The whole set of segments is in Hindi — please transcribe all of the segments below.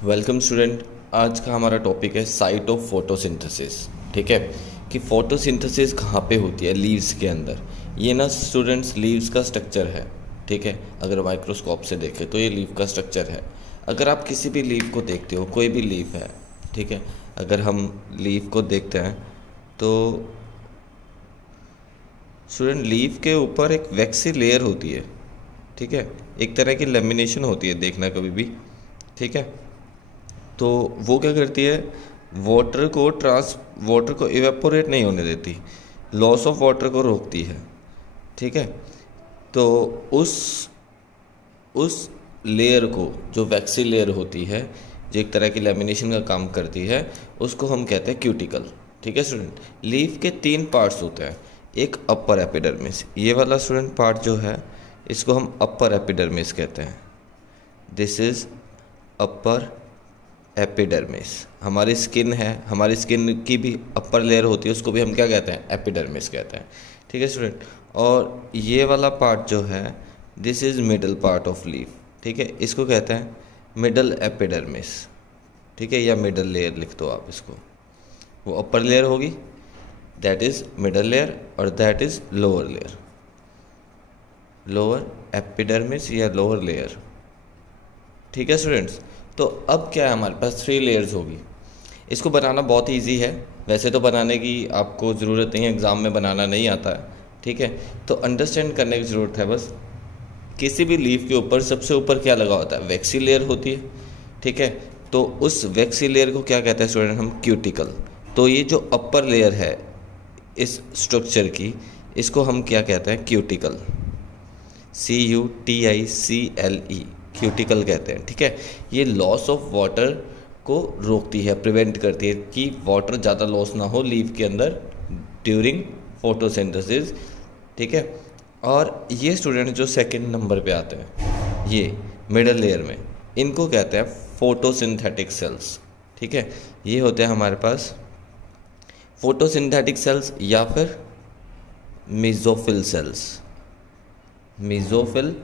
Welcome student. आज का हमारा टॉपिक है साइट ऑफ फोटोसिंथेसिस। ठीक है, कि फोटोसिंथेसिस कहाँ पे होती है लीव्स के अंदर। ये ना स्टूडेंट्स लीव्स का स्ट्रक्चर है। ठीक है, अगर माइक्रोस्कोप से देखें तो ये लीव का स्ट्रक्चर है। अगर आप किसी भी लीव को देखते हो, कोई भी लीव है, ठीक है, अगर हम लीव को देखते हैं तो स्टूडेंट लीव के ऊपर एक वैक्सी लेयर होती है। ठीक है, एक तरह की लेमिनेशन होती है, देखना कभी भी। ठीक है, तो वो क्या करती है, वाटर को इवेपोरेट नहीं होने देती, लॉस ऑफ वाटर को रोकती है। ठीक है, तो उस लेयर को, जो वैक्सी लेयर होती है, जो एक तरह की लेमिनेशन का काम करती है, उसको हम कहते हैं क्यूटिकल। ठीक है स्टूडेंट, लीफ के 3 पार्ट्स होते हैं। एक अपर एपिडर्मिस, ये वाला स्टूडेंट पार्ट जो है इसको हम अपर एपिडर्मिस कहते हैं। This is upper epidermis. हमारी स्किन है, हमारी स्किन की भी अपर लेयर होती है, उसको भी हम क्या कहते हैं, एपिडर्मिस कहते हैं। ठीक है स्टूडेंट, और ये वाला पार्ट जो है this is middle part of leaf. ठीक है, इसको कहते हैं मिडल एपिडर्मिस। ठीक है, या मिडल लेयर लिख दो आप इसको। वो अपर लेयर होगी, दैट इज़ मिडल लेयर, और that is lower layer, lower epidermis या लोअर लेयर। ठीक है स्टूडेंट्स, तो अब क्या है, हमारे पास 3 लेयर्स होगी। इसको बनाना बहुत ही ईजी है, वैसे तो बनाने की आपको ज़रूरत नहीं है, एग्ज़ाम में बनाना नहीं आता है। ठीक है, तो अंडरस्टैंड करने की ज़रूरत है बस। किसी भी लीफ के ऊपर सबसे ऊपर क्या लगा होता है, वैक्सी लेयर होती है। ठीक है, तो उस वैक्सी लेयर को क्या कहते हैं स्टूडेंट, हम क्यूटिकल। तो ये जो अपर लेयर है इस स्ट्रक्चर की, इसको हम क्या कहते हैं, क्यूटिकल, CUTICLE, क्यूटिकल कहते हैं। ठीक है, ये लॉस ऑफ वाटर को रोकती है, प्रिवेंट करती है कि वाटर ज़्यादा लॉस ना हो लीफ के अंदर ड्यूरिंग फोटोसिंथेसिस। ठीक है, और ये स्टूडेंट जो सेकंड नंबर पे आते हैं, ये मिडल लेयर में, इनको कहते हैं फोटोसिंथेटिक सेल्स। ठीक है, ये होते हैं हमारे पास फोटोसिंथेटिक सेल्स या फिर मेसोफिल सेल्स, मेसोफिल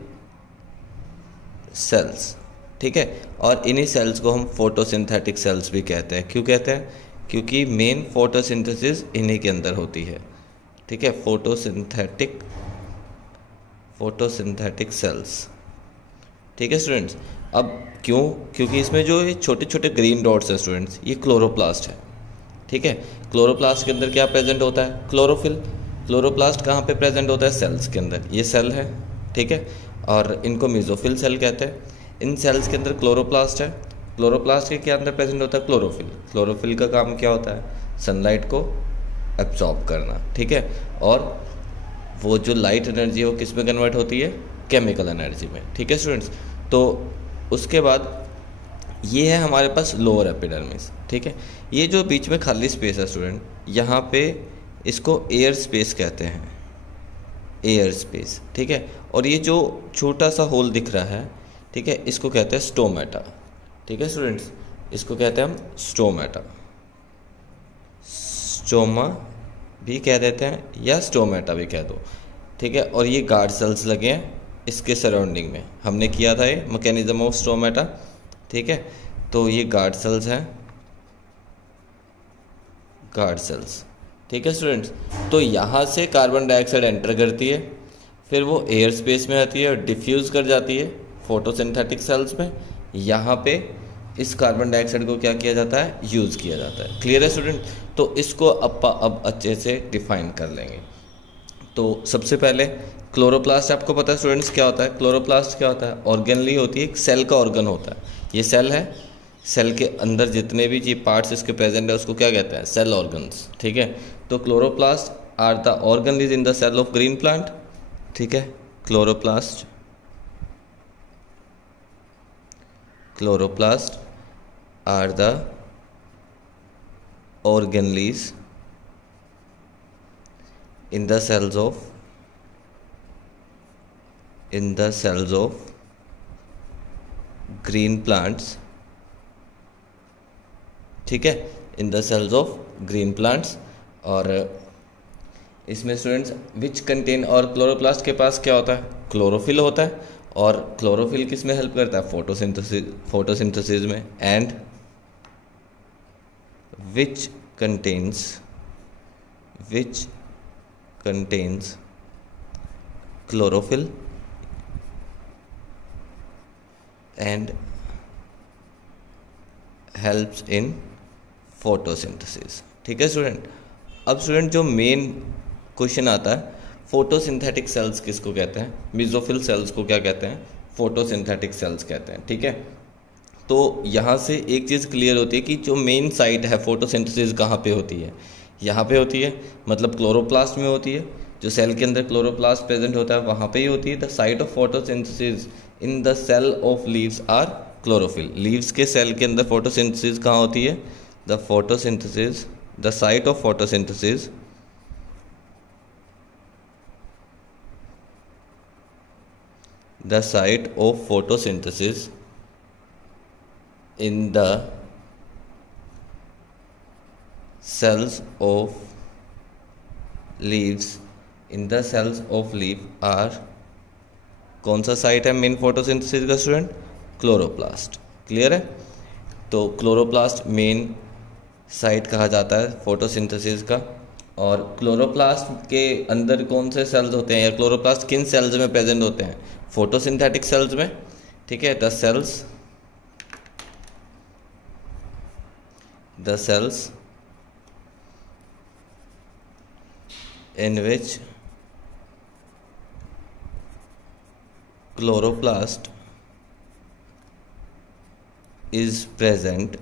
सेल्स। ठीक है, और इन्हीं सेल्स को हम फोटोसिंथेटिक सेल्स भी कहते हैं। क्यों कहते हैं, क्योंकि मेन फोटोसिंथेसिस इन्हीं के अंदर होती है। ठीक है, फोटोसिंथेटिक सेल्स। ठीक है स्टूडेंट्स, अब क्यों, क्योंकि इसमें जो ये छोटे छोटे ग्रीन डॉट्स हैं स्टूडेंट्स, ये क्लोरोप्लास्ट है। ठीक है, क्लोरोप्लास्ट के अंदर क्या प्रेजेंट होता है, क्लोरोफिल। क्लोरोप्लास्ट कहाँ पे प्रेजेंट होता है, सेल्स के अंदर, ये सेल है। ठीक है, और इनको मेसोफिल सेल कहते हैं। इन सेल्स के अंदर क्लोरोप्लास्ट है। क्लोरोप्लास्ट के क्या अंदर प्रेजेंट होता है, क्लोरोफिल। क्लोरोफिल का काम क्या होता है, सनलाइट को एब्जॉर्ब करना। ठीक है, और वो जो लाइट एनर्जी है वो किस में कन्वर्ट होती है, केमिकल एनर्जी में। ठीक है स्टूडेंट्स, तो उसके बाद ये है हमारे पास लोअर एपिडर्मिस। ठीक है, ये जो बीच में खाली स्पेस है स्टूडेंट, यहाँ पे इसको एयर स्पेस कहते हैं, एयर स्पेस। ठीक है, और ये जो छोटा सा होल दिख रहा है, ठीक है, इसको कहते हैं स्टोमेटा। ठीक है स्टूडेंट्स, इसको कहते हैं हम स्टोमेटा, स्टोमा भी कह देते हैं या स्टोमेटा भी कह दो। ठीक है, और ये गार्ड सेल्स लगे हैं इसके सराउंडिंग में, हमने किया था ये मैकेनिज्म ऑफ स्टोमेटा। ठीक है, तो ये गार्ड सेल्स हैं, गार्ड सेल्स। ठीक है स्टूडेंट्स, तो यहाँ से कार्बन डाइऑक्साइड एंटर करती है, फिर वो एयर स्पेस में आती है और डिफ्यूज़ कर जाती है फोटोसिंथेटिक सेल्स में। यहाँ पे इस कार्बन डाइऑक्साइड को क्या किया जाता है, यूज़ किया जाता है। क्लियर है स्टूडेंट, तो इसको अब अच्छे से डिफाइन कर लेंगे। तो सबसे पहले क्लोरोप्लास्ट, आपको पता है स्टूडेंट्स क्या होता है, क्लोरोप्लास्ट क्या होता है, ऑर्गेनली होती है, एक सेल का ऑर्गन होता है। ये सेल है, सेल के अंदर जितने भी ये पार्ट्स इसके प्रेजेंट है उसको क्या कहते हैं, सेल ऑर्गन्स। ठीक है, तो chloroplast are the organ in the cell of green plant. ठीक है, chloroplast are the organelles in the cells of green plants। ठीक है, in the cells of green plants. और इसमें स्टूडेंट्स विच कंटेन, और क्लोरोप्लास्ट के पास क्या होता है, क्लोरोफिल होता है, और क्लोरोफिल किस में हेल्प करता है? फोटोसिंथेसिस में। And which contains chlorophyll and helps in photosynthesis. ठीक है स्टूडेंट। अब स्टूडेंट जो मेन क्वेश्चन आता है, फोटोसिंथेटिक सेल्स किसको कहते हैं? मेसोफिल सेल्स को क्या कहते हैं? फोटोसिंथेटिक सेल्स कहते हैं। ठीक है, तो यहाँ से एक चीज़ क्लियर होती है कि जो मेन साइट है फोटोसिंथेसिस कहाँ पे होती है? यहाँ पे होती है, मतलब क्लोरोप्लास्ट में होती है। जो सेल के अंदर क्लोरोप्लास्ट प्रेजेंट होता है वहाँ पे ही होती है। The site of photosynthesis in the cell of leaves are chlorophyll. Leaves के सेल के अंदर फोटोसिंथेसिस कहाँ होती है? The site of photosynthesis in the cells of leaves are, कौन सा साइट है मेन फोटोसिंथेसिस का स्टूडेंट? क्लोरोप्लास्ट। क्लियर है? तो क्लोरोप्लास्ट मेन साइट कहा जाता है फोटोसिंथेसिस का। और क्लोरोप्लास्ट के अंदर कौन से सेल्स होते हैं, या क्लोरोप्लास्ट किन सेल्स में प्रेजेंट होते हैं? फोटोसिंथेटिक सेल्स में। ठीक है, the cells in which chloroplast is present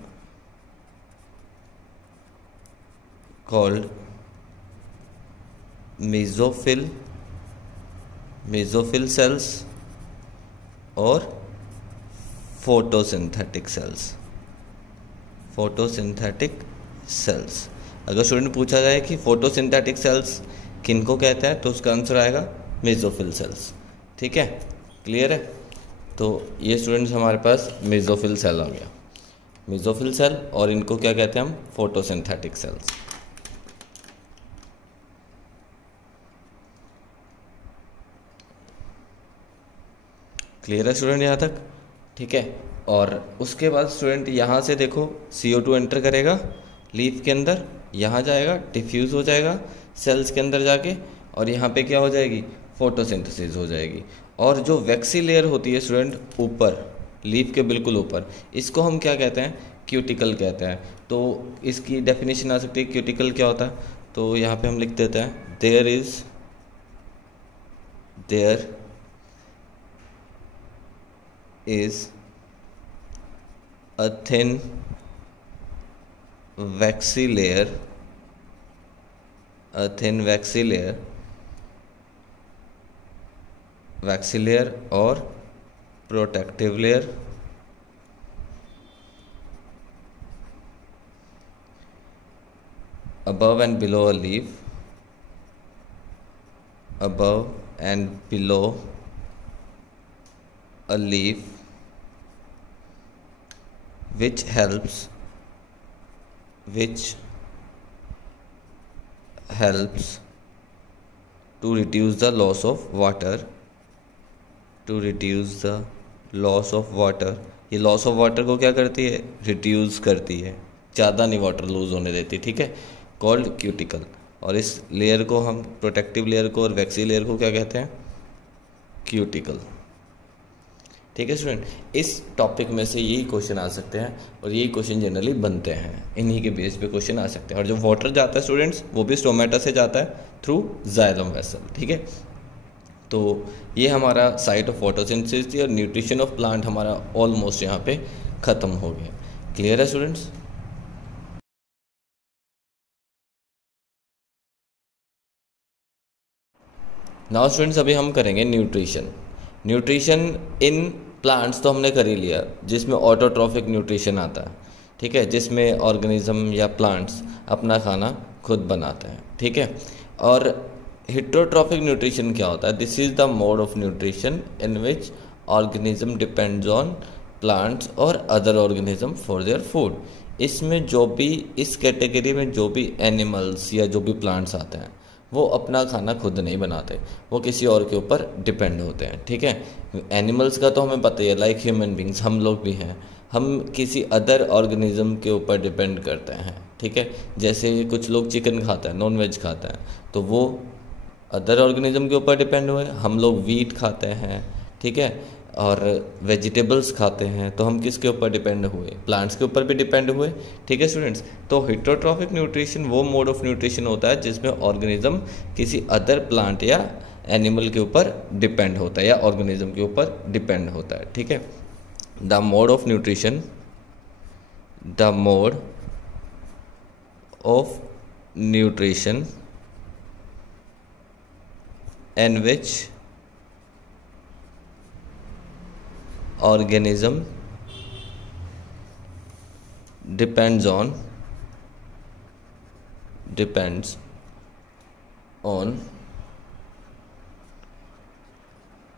called mesophyll cells और फोटोसिंथेटिक सेल्स। अगर स्टूडेंट पूछा जाए कि फोटोसिंथेटिक सेल्स किनको कहते हैं तो उसका आंसर आएगा मेसोफिल सेल्स। ठीक है, क्लियर है? तो ये स्टूडेंट्स हमारे पास मेसोफिल सेल आ गया, मेसोफिल सेल, और इनको क्या कहते हैं हम? Photosynthetic cells. क्लियर है स्टूडेंट यहाँ तक? ठीक है, और उसके बाद स्टूडेंट यहाँ से देखो CO2 एंटर करेगा लीफ के अंदर, यहाँ जाएगा, डिफ्यूज़ हो जाएगा सेल्स के अंदर जाके, और यहाँ पे क्या हो जाएगी? फोटोसिंथेसिस हो जाएगी। और जो वैक्सी लेयर होती है स्टूडेंट ऊपर, लीफ के बिल्कुल ऊपर, इसको हम क्या कहते हैं? क्यूटिकल कहते हैं। तो इसकी डेफिनेशन आ सकती है क्यूटिकल क्या होता है, तो यहाँ पे हम लिख देते हैं there is a thin waxy layer or protective layer above and below a leaf, which helps to reduce the loss of water, ये लॉस ऑफ वाटर को क्या करती है? रिड्यूस करती है, ज़्यादा नहीं वाटर लूज होने देती। ठीक है, कॉल्ड क्यूटिकल। और इस लेयर को हम, प्रोटेक्टिव लेयर को और वैक्सी लेयर को क्या कहते हैं? क्यूटिकल। ठीक है स्टूडेंट, इस टॉपिक में से यही क्वेश्चन आ सकते हैं, और यही क्वेश्चन जनरली बनते हैं, इन्हीं के बेस पे क्वेश्चन आ सकते हैं। और जो वाटर जाता है स्टूडेंट्स, वो भी स्टोमेटा से जाता है थ्रू जाइलम वेसल। ठीक है, तो ये हमारा साइट ऑफ फोटोसिंथेसिस थी, और न्यूट्रिशन ऑफ प्लांट हमारा ऑलमोस्ट यहाँ पे ख़त्म हो गया। क्लियर है स्टूडेंट्स? नाउ स्टूडेंट्स, अभी हम करेंगे न्यूट्रिशन इन प्लांट्स तो हमने कर ही लिया, जिसमें ऑटोट्रॉफिक न्यूट्रिशन आता है। ठीक है, जिसमें ऑर्गेनिज्म या प्लांट्स अपना खाना खुद बनाते हैं। ठीक है, और हेटेरोट्रॉफिक न्यूट्रिशन क्या होता है? This is the mode of nutrition in which organism depends on plants और other organism for their food. इसमें जो भी, इस कैटेगरी में जो भी एनिमल्स या जो भी प्लांट्स आते हैं वो अपना खाना खुद नहीं बनाते, वो किसी और के ऊपर डिपेंड होते हैं। ठीक है, एनिमल्स का तो हमें पता ही है, लाइक ह्यूमन बींग्स, हम लोग भी हैं, हम किसी अदर ऑर्गेनिज्म के ऊपर डिपेंड करते हैं। ठीक है, जैसे कुछ लोग चिकन खाता है, नॉन वेज खाता है, तो वो अदर ऑर्गेनिज्म के ऊपर डिपेंड हुए। हम लोग वीट खाते हैं, ठीक है, और वेजिटेबल्स खाते हैं, तो हम किसके ऊपर डिपेंड हुए? प्लांट्स के ऊपर भी डिपेंड हुए। ठीक है स्टूडेंट्स, तो हेटेरोट्रॉफिक न्यूट्रिशन वो मोड ऑफ न्यूट्रिशन होता है जिसमें ऑर्गेनिज्म किसी अदर प्लांट या एनिमल के ऊपर डिपेंड होता है या ऑर्गेनिज्म के ऊपर डिपेंड होता है। ठीक है, the mode of nutrition, the mode of nutrition in which organism depends on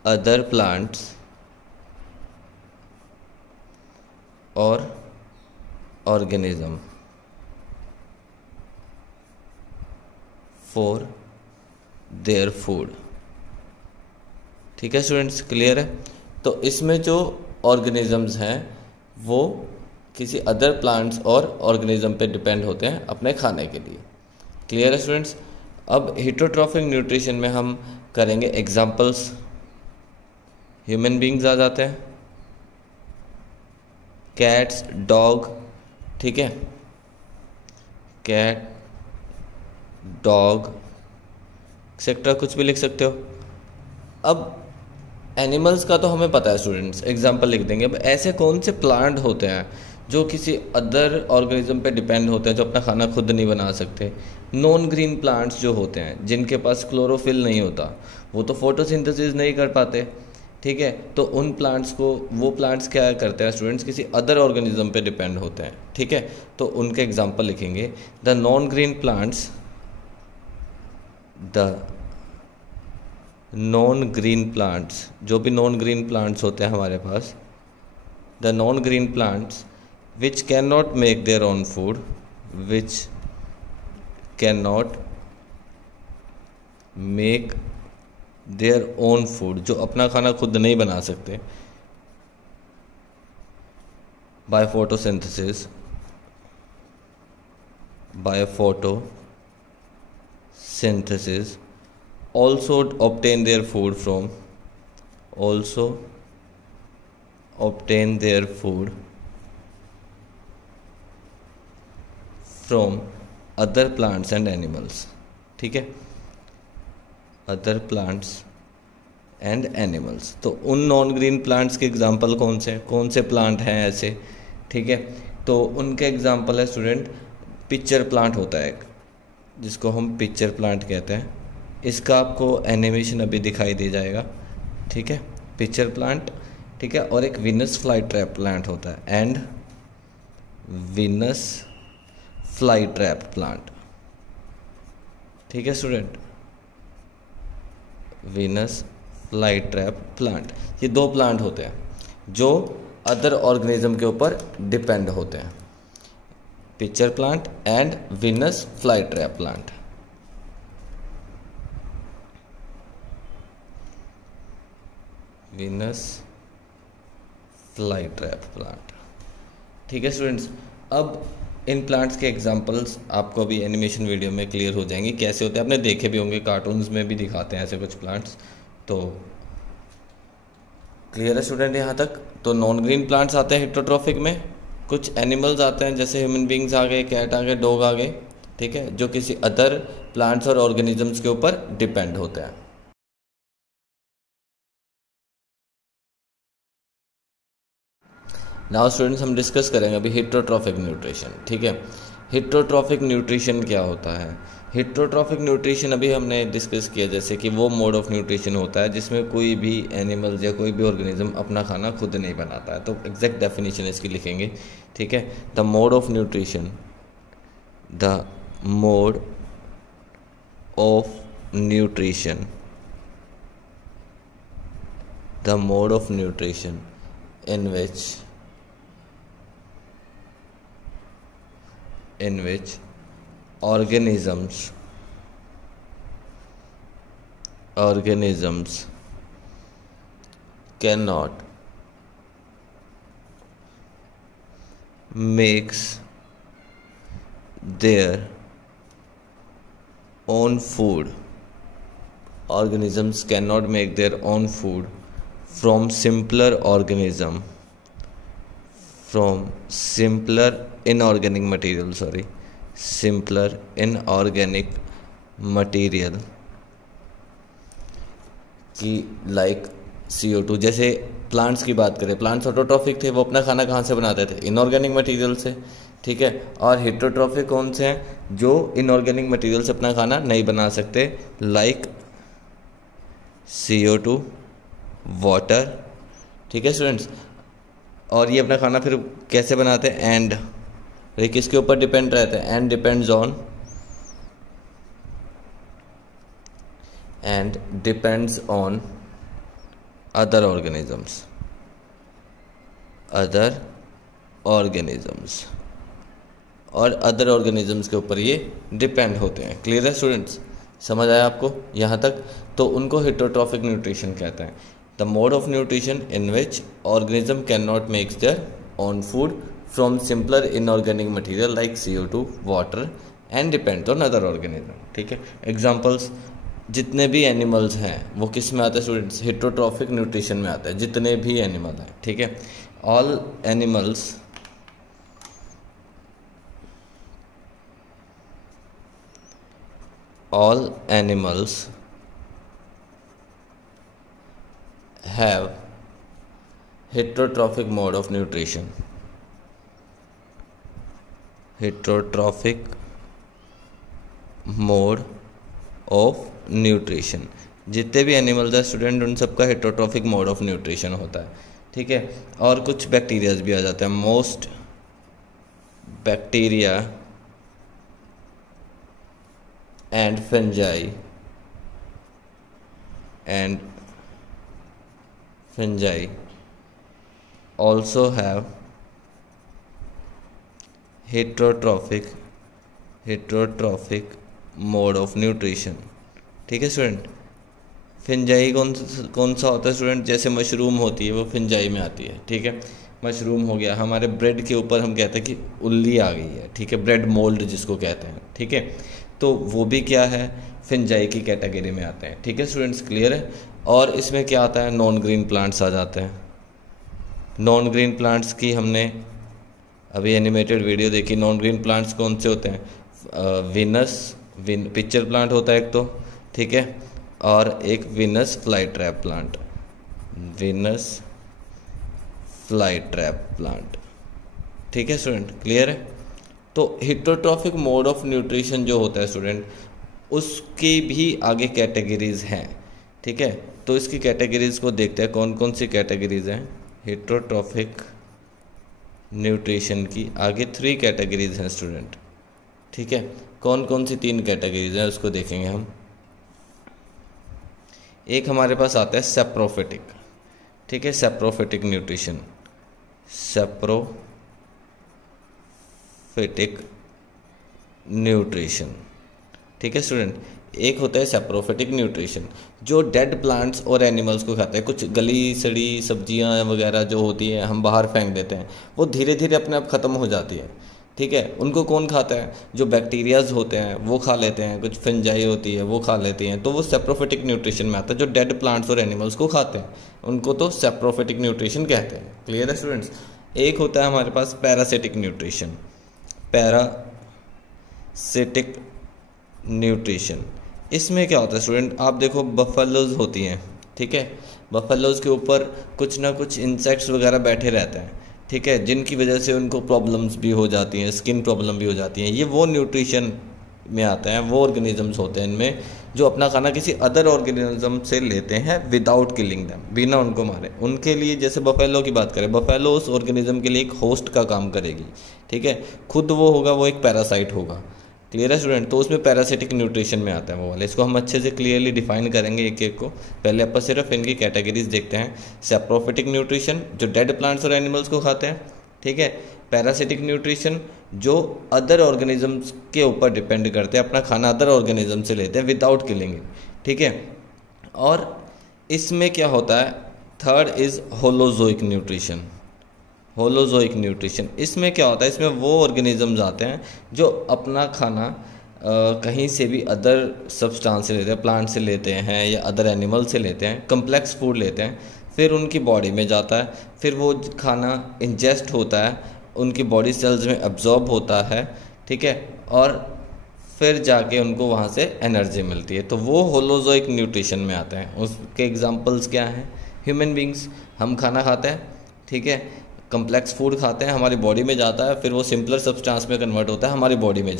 other plants or organism for their food। ठीक है स्टूडेंट्स, क्लियर है? तो इसमें जो ऑर्गेनिजम्स हैं वो किसी अदर प्लांट्स और ऑर्गेनिज्म पे डिपेंड होते हैं अपने खाने के लिए। क्लियर है स्टूडेंट्स? अब हेटेरोट्रॉफिक न्यूट्रिशन में हम करेंगे एग्जांपल्स। ह्यूमन बींग्स आ जाते हैं, कैट्स, डॉग, ठीक है, कैट, डॉग एक्सेट्रा, कुछ भी लिख सकते हो। अब एनिमल्स का तो हमें पता है स्टूडेंट्स, एग्जांपल लिख देंगे। अब ऐसे कौन से प्लांट होते हैं जो किसी अदर ऑर्गेनिज्म पे डिपेंड होते हैं, जो अपना खाना खुद नहीं बना सकते? नॉन ग्रीन प्लांट्स जो होते हैं, जिनके पास क्लोरोफिल नहीं होता, वो तो फोटोसिंथेसिस नहीं कर पाते। ठीक है, तो उन प्लांट्स को, वो प्लांट्स क्या करते हैं स्टूडेंट्स, किसी अदर ऑर्गेनिज्म पे डिपेंड होते हैं। ठीक है, तो उनके एग्जाम्पल लिखेंगे। The non green plants, the non green plants, जो भी नॉन ग्रीन प्लांट्स होते हैं हमारे पास, the non green plants which can not make their own food, which can not make their own food, जो अपना खाना खुद नहीं बना सकते, by photosynthesis, by photosynthesis also obtain their food from other plants and animals। ठीक है, अदर प्लांट्स एंड एनिमल्स। तो उन नॉन ग्रीन प्लांट्स के एग्जाम्पल कौन से प्लांट हैं ऐसे? ठीक है, तो उनके एग्जाम्पल है स्टूडेंट, पिक्चर प्लांट होता है एक, जिसको हम पिक्चर प्लांट कहते हैं। इसका आपको एनिमेशन अभी दिखाई दे जाएगा। ठीक है, पिक्चर प्लांट, ठीक है, और एक विनस फ्लाई ट्रैप प्लांट होता है, and Venus fly trap plant. ठीक है student, Venus fly trap plant, ये दो प्लांट होते हैं जो अदर ऑर्गेनिज्म के ऊपर डिपेंड होते हैं, pitcher plant and Venus fly trap plant. Venus fly trap plant. ठीक है स्टूडेंट्स, अब इन प्लांट्स के एग्जांपल्स आपको अभी एनिमेशन वीडियो में क्लियर हो जाएंगे कैसे होते हैं। आपने देखे भी होंगे, कार्टून्स में भी दिखाते हैं ऐसे कुछ प्लांट्स। तो क्लियर है स्टूडेंट यहाँ तक? तो नॉन ग्रीन प्लांट्स आते हैं हेटेरोट्रॉफिक में, कुछ एनिमल्स आते हैं जैसे ह्यूमन बींग्स आ गए, कैट आ गए, डॉग आ गए, ठीक है, जो किसी अदर प्लांट्स और ऑर्गेनिजम्स के ऊपर डिपेंड होते हैं। नाउ स्टूडेंट्स, हम डिस्कस करेंगे अभी हेटेरोट्रॉफिक न्यूट्रिशन। ठीक है, हेटेरोट्रॉफिक न्यूट्रिशन क्या होता है? हेटेरोट्रॉफिक न्यूट्रिशन अभी हमने डिस्कस किया, जैसे कि वो मोड ऑफ न्यूट्रिशन होता है जिसमें कोई भी एनिमल्स या कोई भी ऑर्गेनिज्म अपना खाना खुद नहीं बनाता है। तो एग्जैक्ट डेफिनेशन इसकी लिखेंगे। ठीक है, the mode of nutrition, the mode of nutrition, the mode of nutrition in which organisms organisms cannot makes their own food. Organisms cannot make their own food from simpler inorganic material की लाइक CO2। जैसे प्लांट्स की बात करें, प्लांट्स ऑटोट्रॉफिक थे, वो अपना खाना कहाँ से बनाते थे? इनऑर्गेनिक मटेरियल से, ठीक है। और हेटेरोट्रॉफिक कौन से हैं? जो इनऑर्गेनिक मटेरियल से अपना खाना नहीं बना सकते, लाइक CO2, वाटर, ठीक है स्टूडेंट्स। और ये अपना खाना फिर कैसे बनाते हैं? एंड ये किसके ऊपर डिपेंड रहते हैं? And depends on other organisms और अदर ऑर्गेनिजम्स के ऊपर ये डिपेंड होते हैं। क्लियर है स्टूडेंट्स? समझ आया आपको यहाँ तक? तो उनको हेटेरोट्रॉफिक न्यूट्रिशन कहते हैं। The mode of nutrition in which organism can not makes there own food from simpler inorganic material like CO2, water and depend on other organism, ठीक है। एग्जाम्पल्स, जितने भी एनिमल्स हैं वो किस में आते हैं स्टूडेंट्स? हेटेरोट्रॉफिक न्यूट्रिशन में आते हैं, जितने भी एनिमल हैं, ठीक है। All animals have heterotrophic mode of nutrition. जितने भी एनिमल्स हैं स्टूडेंट, उन सबका हेटेरोट्रॉफिक मोड ऑफ न्यूट्रिशन होता है, ठीक है। और कुछ बैक्टीरियाज भी आ जाते हैं। Most bacteria and fungi also have heterotrophic mode of nutrition, ठीक है स्टूडेंट। फिंजाई कौन सा होता है स्टूडेंट? जैसे मशरूम होती है वो फिंजाई में आती है, ठीक है। मशरूम हो गया। हमारे ब्रेड के ऊपर हम कहते हैं कि उल्ली आ गई है, ठीक है, ब्रेड मोल्ड जिसको कहते हैं, ठीक है। तो वो भी क्या है? फिंजाई की कैटेगरी में आते हैं, ठीक है स्टूडेंट्स। क्लियर है? और इसमें क्या आता है? नॉन ग्रीन प्लांट्स आ जाते हैं। नॉन ग्रीन प्लांट्स की हमने अभी एनिमेटेड वीडियो देखी। नॉन ग्रीन प्लांट्स कौन से होते हैं? पिक्चर प्लांट होता है एक तो, ठीक है, और एक विनस फ्लाई ट्रैप प्लांट, ठीक है स्टूडेंट। क्लियर है? तो हेटेरोट्रॉफिक मोड ऑफ न्यूट्रिशन जो होता है स्टूडेंट, उसकी भी आगे कैटेगरीज हैं, ठीक है। तो इसकी कैटेगरीज को देखते हैं, कौन कौन सी कैटेगरीज हैं हेटेरोट्रॉफिक न्यूट्रिशन की। आगे 3 कैटेगरीज हैं स्टूडेंट, ठीक है। कौन कौन सी 3 कैटेगरीज हैं उसको देखेंगे हम। एक हमारे पास आता है सेप्रोफिटिक, ठीक है, सेप्रोफिटिक न्यूट्रिशन, ठीक है स्टूडेंट। एक होता है सेप्रोफिटिक न्यूट्रिशन जो डेड प्लांट्स और एनिमल्स को खाता है। कुछ गली सड़ी सब्जियां वगैरह जो होती हैं हम बाहर फेंक देते हैं, वो धीरे धीरे अपने आप ख़त्म हो जाती है, ठीक है। उनको कौन खाता है? जो बैक्टीरियाज होते हैं वो खा लेते हैं, कुछ फंजाई होती है वो खा लेती हैं। तो वो सेप्रोफिटिक न्यूट्रिशन में आता है। जो डेड प्लांट्स और एनिमल्स को खाते हैं उनको तो सेप्रोफिटिक न्यूट्रिशन कहते हैं। क्लियर है स्टूडेंट्स? एक होता है हमारे पास पैरासिटिक न्यूट्रिशन। इसमें क्या होता है स्टूडेंट? आप देखो बफेलोज होती हैं, ठीक है। बफेलोज के ऊपर कुछ ना कुछ इंसेक्ट्स वगैरह बैठे रहते हैं, ठीक है, जिनकी वजह से उनको प्रॉब्लम्स भी हो जाती हैं, स्किन प्रॉब्लम भी हो जाती हैं। ये वो न्यूट्रिशन में आते हैं, वो ऑर्गेनिजम्स होते हैं इनमें जो अपना खाना किसी अदर ऑर्गेनिज्म से लेते हैं विदाउट किलिंग देम, बिना उनको मारे। उनके लिए जैसे बफेलो की बात करें, बफेलो उस ऑर्गेनिज्म के लिए एक होस्ट का काम करेगी, ठीक है। खुद वो होगा, वो एक पैरासाइट होगा। क्लियर है स्टूडेंट? तो उसमें पैरासिटिक न्यूट्रिशन में आता है वो वाले। इसको हम अच्छे से क्लियरली डिफाइन करेंगे एक एक को। पहले अपन सिर्फ इनकी कैटेगरीज देखते हैं। सेप्रोफिटिक न्यूट्रिशन जो डेड प्लांट्स और एनिमल्स को खाते हैं, ठीक है। पैरासिटिक न्यूट्रिशन जो अदर ऑर्गेनिजम्स के ऊपर डिपेंड करते हैं, अपना खाना अदर ऑर्गेनिज्म से लेते हैं विदाउट किलिंग, ठीक है। और इसमें क्या होता है, third is holozoic nutrition. Holozoic nutrition, इसमें क्या होता है, इसमें वो ऑर्गेनिजम्स आते हैं जो अपना खाना कहीं से भी अदर सब्सटेंस से लेते हैं, प्लांट से लेते हैं या अदर एनिमल से लेते हैं, कम्प्लेक्स फूड लेते हैं, फिर उनकी बॉडी में जाता है, फिर वो खाना इंजेस्ट होता है, उनकी बॉडी सेल्स में अब्जॉर्ब होता है, ठीक है, और फिर जाके उनको वहाँ से एनर्जी मिलती है। तो वो होलोजोइक न्यूट्रिशन में आते हैं। उसके एग्जांपल्स क्या हैं, ह्यूमन बींग्स, हम खाना खाते हैं, ठीक है, कम्प्लेक्स फूड खाते हैं, हमारी बॉडी में जाता है, फिर वो सिंपलर सब्सटेंस में कन्वर्ट होता है हमारी बॉडी में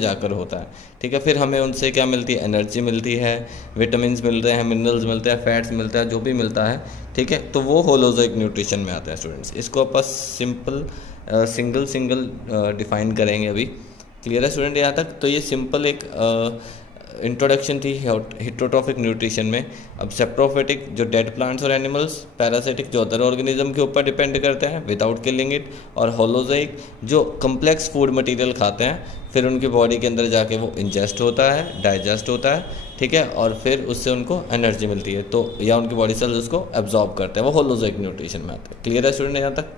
जाकर होता है, ठीक है, फिर हमें उनसे क्या मिलती है, एनर्जी मिलती है, विटामिन मिलते हैं, मिनरल्स मिलते हैं, फैट्स मिलता है, जो भी मिलता है, ठीक है। तो वो होलोजोइक न्यूट्रिशन में आता है स्टूडेंट्स। इसको अपन सिंगल डिफाइन करेंगे अभी। क्लियर है स्टूडेंट यहाँ तक? तो ये सिंपल एक इंट्रोडक्शन थी हेटेरोट्रॉफिक न्यूट्रिशन में। अब सेप्रोफिटिक जो डेड प्लांट्स और एनिमल्स, पैरासिटिक जो अदर ऑर्गेनिज्म के ऊपर डिपेंड करते हैं विदाउट किलिंग इट, और होलोजोइक जो कम्प्लेक्स फूड मटेरियल खाते हैं, फिर उनकी बॉडी के अंदर जाके वो इंजेस्ट होता है, डाइजेस्ट होता है, ठीक है, और फिर उससे उनको एनर्जी मिलती है, तो या उनकी बॉडी सेल्स उसको एब्जॉर्ब करते हैं, वो होलोजोइक न्यूट्रिशन में आते हैं। क्लियर है स्टूडेंट यहाँ तक?